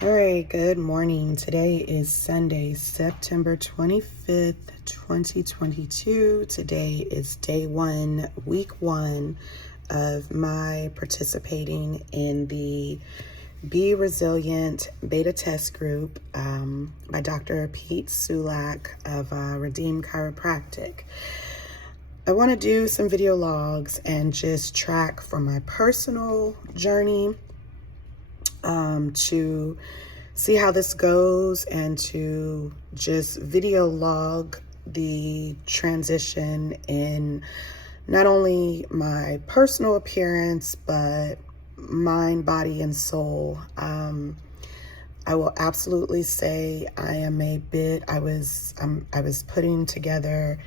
All right, good morning. Today is Sunday, September 25th, 2022. Today is day one, week one of my participating in the Be Resilient beta test group by Dr. Pete Sulak of Redeem Chiropractic. I want to do some video logs and just track from my personal journey to see how this goes and to just video log the transition in not only my personal appearance, but mind, body, and soul. I will absolutely say I am I was putting together,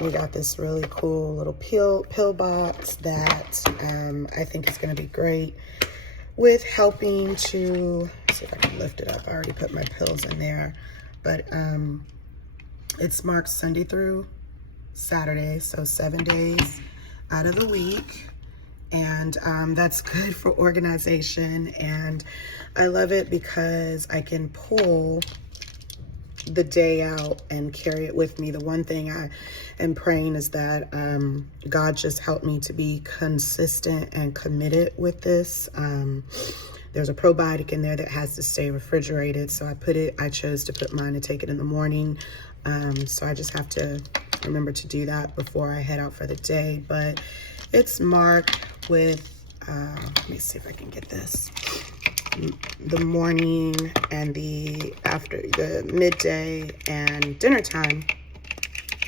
we got this really cool little pill box that I think is going to be great with helping to, see if I can lift it up. I already put my pills in there, but it's marked Sunday through Saturday, so 7 days out of the week. And that's good for organization. And I love it because I can pull the day out and carry it with me. The one thing I am praying is that God just helped me to be consistent and committed with this. There's a probiotic in there that has to stay refrigerated, so I chose to put mine to take it in the morning. So I just have to remember to do that before I head out for the day. But it's marked with let me see if I can get this, the morning and the midday and dinner time.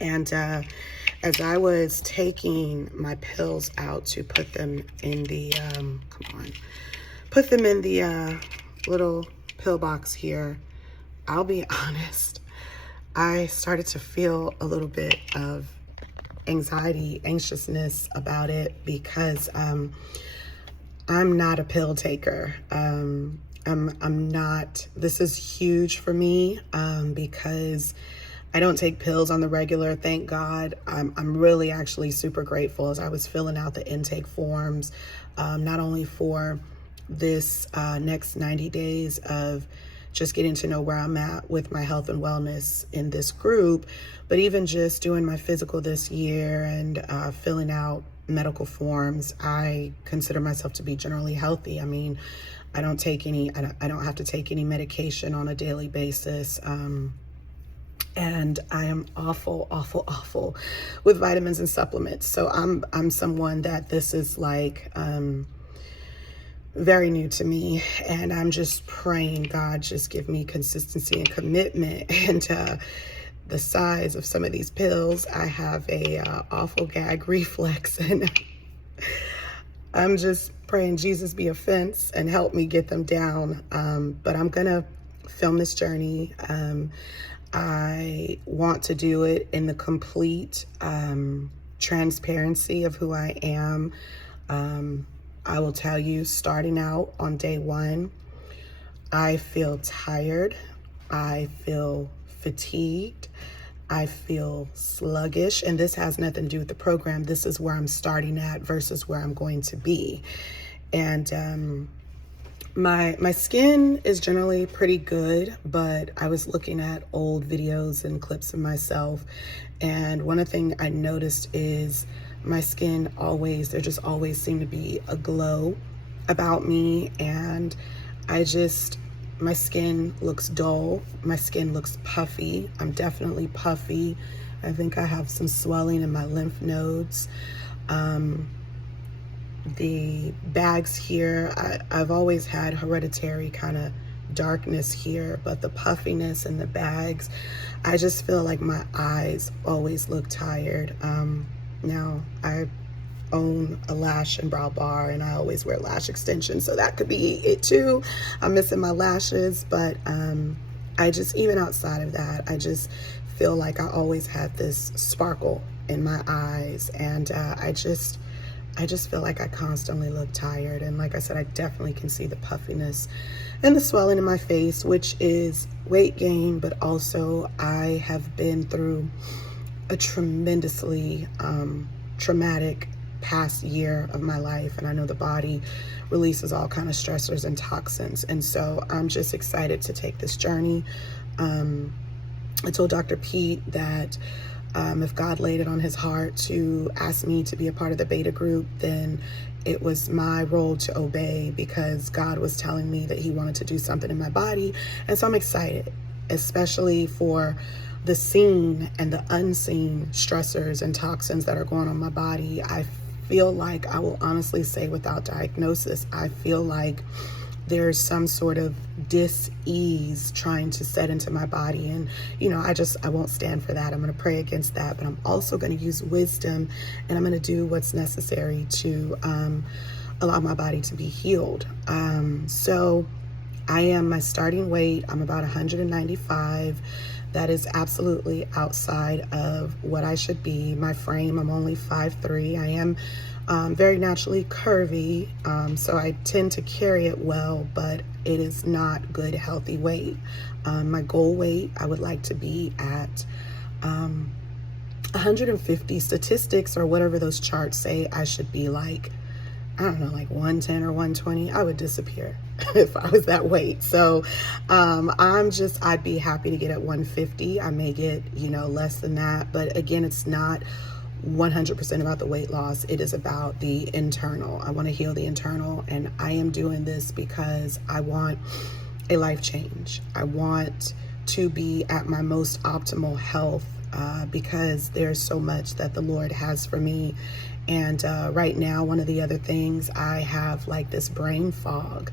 And as I was taking my pills out to put them in the little pill box here, I'll be honest, I started to feel a little bit of anxiousness about it because I'm not a pill taker. I'm not, this is huge for me because I don't take pills on the regular, thank God. I'm really actually super grateful as I was filling out the intake forms, not only for this next 90 days of just getting to know where I'm at with my health and wellness in this group, but even just doing my physical this year and filling out medical forms. I consider myself to be generally healthy. I mean, I don't have to take any medication on a daily basis. And I am awful with vitamins and supplements. So I'm someone that this is like very new to me, and I'm just praying God just give me consistency and commitment. And the size of some of these pills, I have a awful gag reflex, and I'm just praying Jesus be a fence and help me get them down. But I'm gonna film this journey. I want to do it in the complete transparency of who I am. I will tell you, starting out on day one, I feel tired. I feel fatigued. I feel sluggish. And this has nothing to do with the program. This is where I'm starting at versus where I'm going to be. And my skin is generally pretty good, but I was looking at old videos and clips of myself, and one thing I noticed is my skin there just always seemed to be a glow about me, and my skin looks dull, my skin looks puffy. I'm definitely puffy. I think I have some swelling in my lymph nodes. The bags here, I've always had hereditary kind of darkness here, but the puffiness and the bags, I just feel like my eyes always look tired. Now I own a lash and brow bar, and I always wear lash extensions, so that could be it too. I'm missing my lashes, but even outside of that, I just feel like I always had this sparkle in my eyes, and I just feel like I constantly look tired. And like I said, I definitely can see the puffiness and the swelling in my face, which is weight gain, but also I have been through a tremendously traumatic past year of my life, and I know the body releases all kind of stressors and toxins, and so I'm just excited to take this journey. I told Dr. Pete that if God laid it on his heart to ask me to be a part of the beta group, then it was my role to obey, because God was telling me that he wanted to do something in my body. And so I'm excited, especially for the seen and the unseen stressors and toxins that are going on my body. I feel like, I will honestly say without diagnosis, I feel like there's some sort of dis-ease trying to set into my body. And, I won't stand for that. I'm going to pray against that, but I'm also going to use wisdom, and I'm going to do what's necessary to allow my body to be healed. So I am, my starting weight, I'm about 195. That is absolutely outside of what I should be. My frame, I'm only 5'3". I am very naturally curvy, so I tend to carry it well, but it is not good, healthy weight. My goal weight, I would like to be at 150. Statistics or whatever those charts say, I should be like, I don't know, like 110 or 120. I would disappear if I was that weight. So I'd be happy to get at 150. I may get, less than that. But again, it's not 100% about the weight loss. It is about the internal. I want to heal the internal. And I am doing this because I want a life change. I want to be at my most optimal health because there's so much that the Lord has for me. And right now, one of the other things, I have like this brain fog.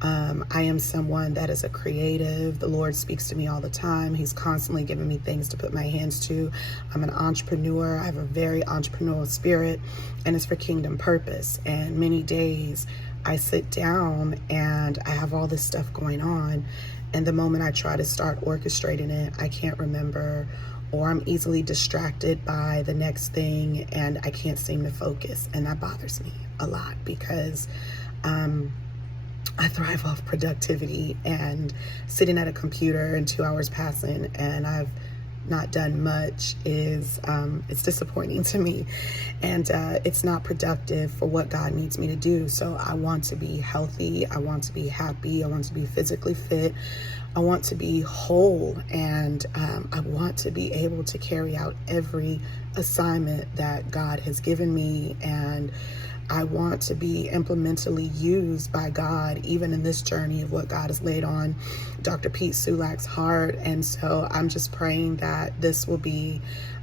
I am someone that is a creative. The Lord speaks to me all the time. He's constantly giving me things to put my hands to. I'm an entrepreneur. I have a very entrepreneurial spirit, and it's for kingdom purpose. And many days I sit down and I have all this stuff going on. And the moment I try to start orchestrating it, I can't remember, or I'm easily distracted by the next thing and I can't seem to focus. And that bothers me a lot because I thrive off productivity, and sitting at a computer and 2 hours passing and I've not done much is it's disappointing to me, and it's not productive for what God needs me to do. So I want to be healthy, I want to be happy, I want to be physically fit, I want to be whole, and I want to be able to carry out every assignment that God has given me, and I want to be implementally used by God, even in this journey of what God has laid on Dr. Pete Sulak's heart. And so I'm just praying that this will be,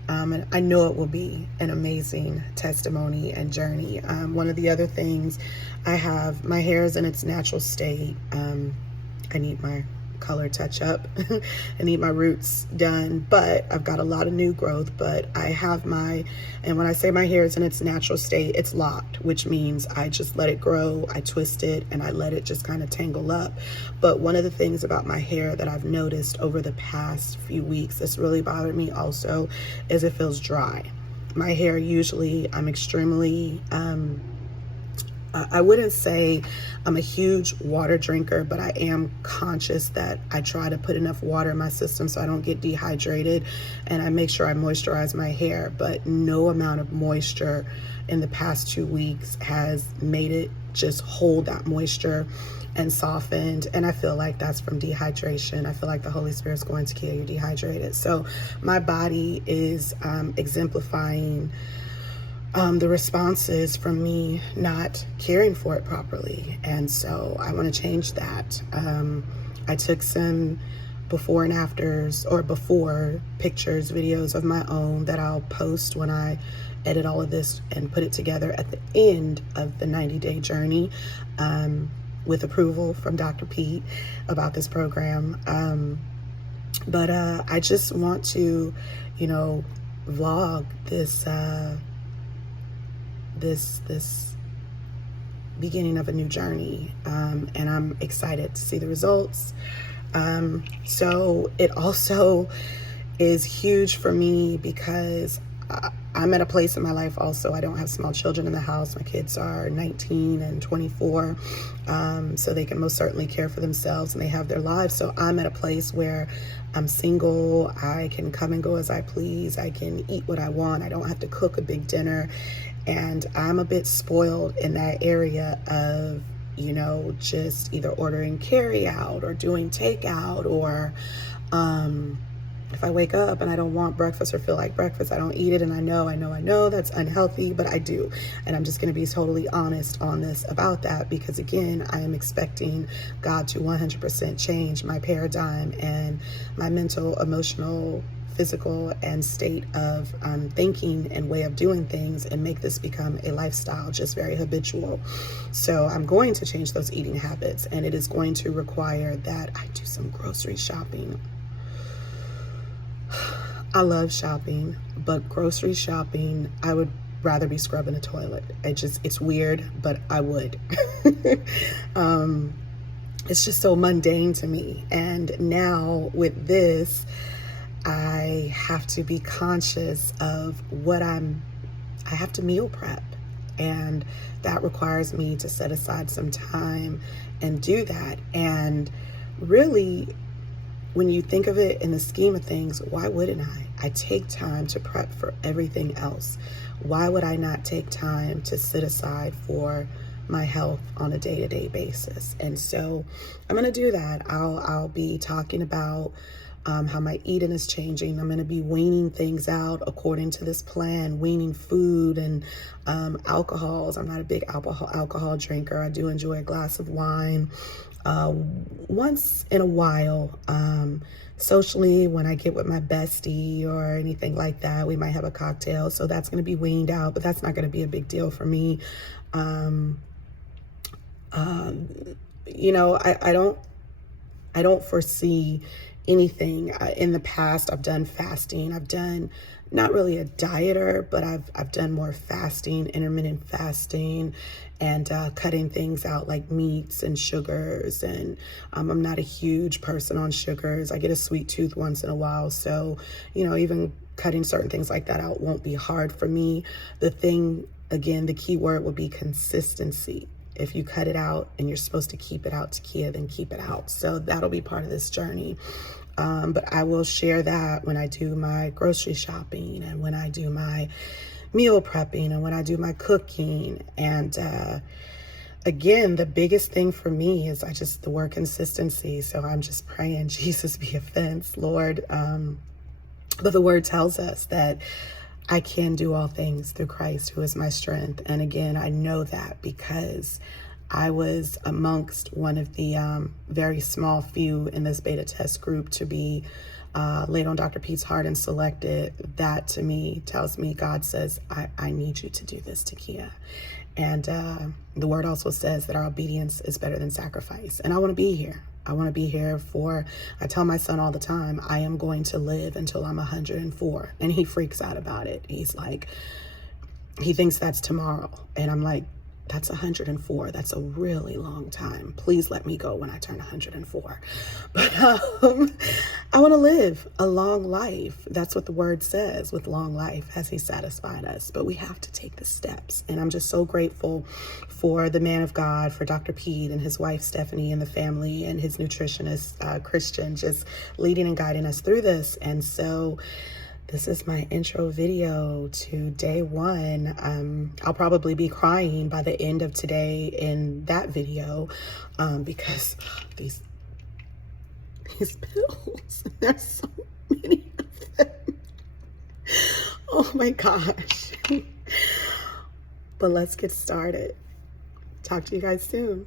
and I know it will be, an amazing testimony and journey. One of the other things, I have, my hair is in its natural state. I need my color touch up. I need my roots done, but I've got a lot of new growth. But I have and when I say my hair is in its natural state, it's locked, which means I just let it grow, I twist it, and I let it just kind of tangle up. But one of the things about my hair that I've noticed over the past few weeks that's really bothered me also is it feels dry. My hair, usually I'm extremely I wouldn't say I'm a huge water drinker, but I am conscious that I try to put enough water in my system so I don't get dehydrated, and I make sure I moisturize my hair. But no amount of moisture in the past 2 weeks has made it just hold that moisture and softened, and I feel like that's from dehydration. I feel like the Holy Spirit's going to kill you dehydrated. So my body is exemplifying the responses from me not caring for it properly. And so I want to change that. I took some before and afters, or before pictures, videos of my own that I'll post when I edit all of this and put it together at the end of the 90-day journey, with approval from Dr. Pete about this program. But I just want to, vlog this, this beginning of a new journey, and I'm excited to see the results. So it also is huge for me because I'm at a place in my life also, I don't have small children in the house. My kids are 19 and 24, so they can most certainly care for themselves and they have their lives. So I'm at a place where I'm single, I can come and go as I please, I can eat what I want, I don't have to cook a big dinner. And I'm a bit spoiled in that area of, you know, just either ordering carry out or doing takeout, or if I wake up and I don't want breakfast or feel like breakfast, I don't eat it. And I know that's unhealthy, but I do. And I'm just going to be totally honest on this about that, because again, I am expecting God to 100% change my paradigm and my mental, emotional, physical, and state of thinking and way of doing things, and make this become a lifestyle, just very habitual. So I'm going to change those eating habits, and it is going to require that I do some grocery shopping. I love shopping, but grocery shopping, I would rather be scrubbing a toilet. It's weird, but I would. It's just so mundane to me. And now with this, I have to be conscious of I have to meal prep. And that requires me to set aside some time and do that. And really, when you think of it in the scheme of things, why wouldn't I? I take time to prep for everything else. Why would I not take time to sit aside for my health on a day-to-day basis? And so I'm going to do that. I'll be talking about how my eating is changing. I'm going to be weaning things out according to this plan, weaning food and alcohols. I'm not a big alcohol drinker. I do enjoy a glass of wine once in a while. Socially, when I get with my bestie or anything like that, we might have a cocktail. So that's going to be weaned out, but that's not going to be a big deal for me. You know, I don't foresee anything. In the past, I've done fasting. I've done not really a dieter, but I've done more fasting, intermittent fasting, and cutting things out like meats and sugars. And I'm not a huge person on sugars. I get a sweet tooth once in a while. So, you know, even cutting certain things like that out won't be hard for me. The thing, again, the key word would be consistency. If you cut it out and you're supposed to keep it out, Takia, then keep it out. So that'll be part of this journey. But I will share that when I do my grocery shopping, and when I do my meal prepping, and when I do my cooking. And again, the biggest thing for me is the word consistency. So I'm just praying, Jesus be a fence, Lord. But the word tells us that I can do all things through Christ, who is my strength. And again, I know that because I was amongst one of the very small few in this beta test group to be laid on Dr. Pete's heart and selected. That to me tells me God says, I need you to do this, Takia. And the word also says that our obedience is better than sacrifice. And I want to be here. I want to be here I tell my son all the time, I am going to live until I'm 104. And he freaks out about it. He's like, he thinks that's tomorrow. And I'm like, that's 104. That's a really long time. Please let me go when I turn 104. But I want to live a long life. That's what the word says. With long life has he satisfied us. But we have to take the steps. And I'm just so grateful for the man of God, for Dr. Pete and his wife, Stephanie, and the family, and his nutritionist, Christian, just leading and guiding us through this. And so this is my intro video to day one. I'll probably be crying by the end of today in that video because these pills, there's so many of them. Oh my gosh. But let's get started. Talk to you guys soon.